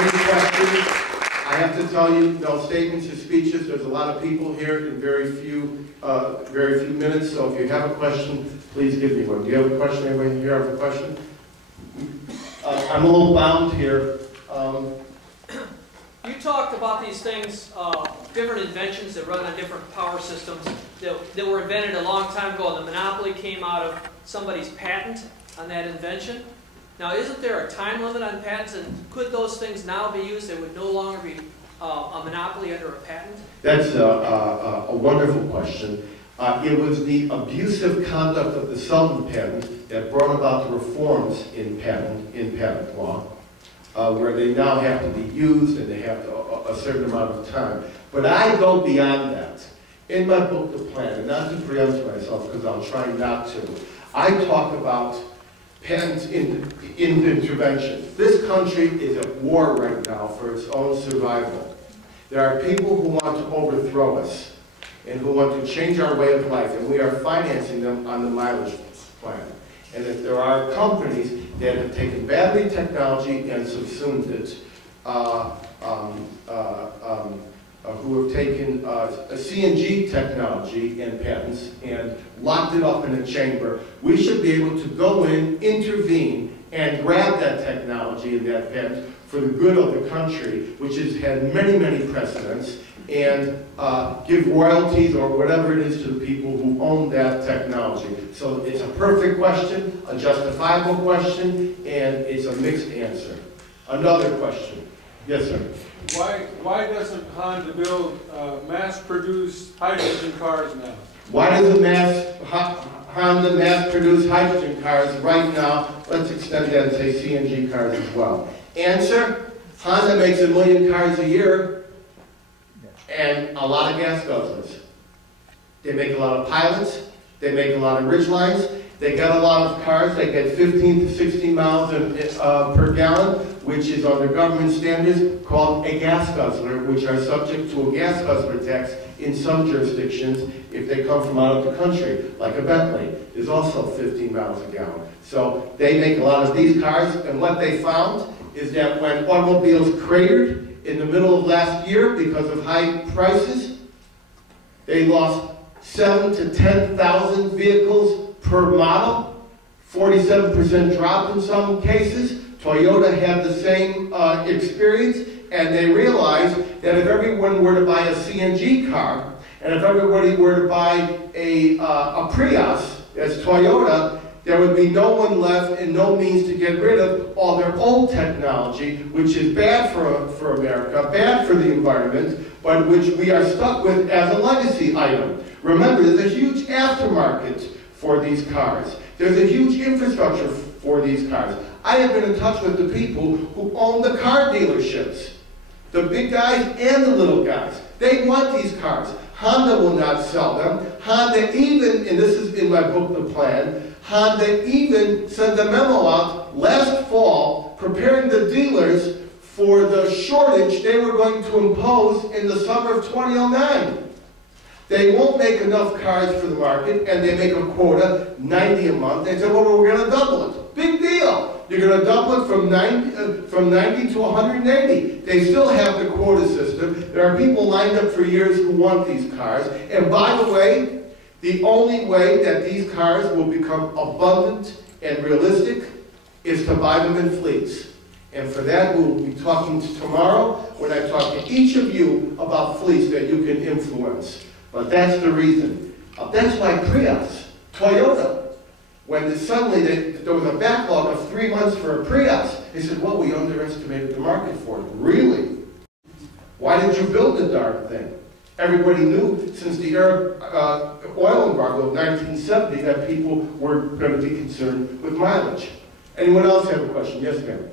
any questions? I have to tell you, no statements or speeches. There's a lot of people here in very few minutes. So if you have a question, please give me one. Do you have a question? Anybody here have a question? I'm a little bound here. You talked about these things, different inventions that run on different power systems that were invented a long time ago, and the monopoly came out of somebody's patent on that invention. Now, isn't there a time limit on patents, and could those things now be used that would no longer be a monopoly under a patent? That's a wonderful question. It was the abusive conduct of the Sullivan patent that brought about the reforms in patent law, where they now have to be used and they have a certain amount of time. But I go beyond that. In my book, The Plan, and not to preempt myself because I'll try not to, I talk about patent intervention. This country is at war right now for its own survival. There are people who want to overthrow us and who want to change our way of life, and we are financing them on the mileage plan. And if there are companies that have taken battery technology and subsumed it, who have taken a CNG technology and patents and locked it up in a chamber, we should be able to go in, intervene, and grab that technology and that patent for the good of the country, which has had many, many precedents, and give royalties or whatever it is to the people who own that technology. So it's a perfect question, a justifiable question, and it's a mixed answer. Another question. Yes, sir. Why doesn't Honda build mass-produced hydrogen cars now? Why does Honda mass-produce hydrogen cars right now? Let's extend that and say CNG cars as well. Answer, Honda makes 1 million cars a year and a lot of gas guzzlers. They make a lot of pilots, they make a lot of ridgelines, they get a lot of cars that get 15 to 16 miles per gallon, which is under government standards called a gas guzzler, which are subject to a gas guzzler tax in some jurisdictions if they come from out of the country, like a Bentley is also 15 miles a gallon. So they make a lot of these cars, and what they found is that when automobiles cratered in the middle of last year because of high prices, they lost 7,000 to 10,000 vehicles per model, 47% drop in some cases. Toyota had the same experience, and they realized that if everyone were to buy a CNG car, and if everybody were to buy a Prius as Toyota, there would be no one left and no means to get rid of all their old technology, which is bad for America, bad for the environment, but which we are stuck with as a legacy item. Remember, there's a huge aftermarket for these cars. There's a huge infrastructure for these cars. I have been in touch with the people who own the car dealerships, the big guys and the little guys. They want these cars. Honda will not sell them. Honda even, and this is in my book, The Plan, Honda even sent a memo out last fall preparing the dealers for the shortage they were going to impose in the summer of 2009. They won't make enough cars for the market, and they make a quota, 90 a month. They said, well, we're going to double it. Big deal. You're going to double it from 90 to 180. They still have the quota system. There are people lined up for years who want these cars. And by the way, the only way that these cars will become abundant and realistic is to buy them in fleets. And for that, we'll be talking tomorrow when I talk to each of you about fleets that you can influence. But that's the reason. That's why Prius, Toyota, when suddenly there was a backlog of 3 months for a Prius, they said, well, we underestimated the market for it. Really? Why did you build the darn thing? Everybody knew since the Arab oil embargo of 1970 that people were going to be concerned with mileage. Anyone else have a question? Yes, ma'am.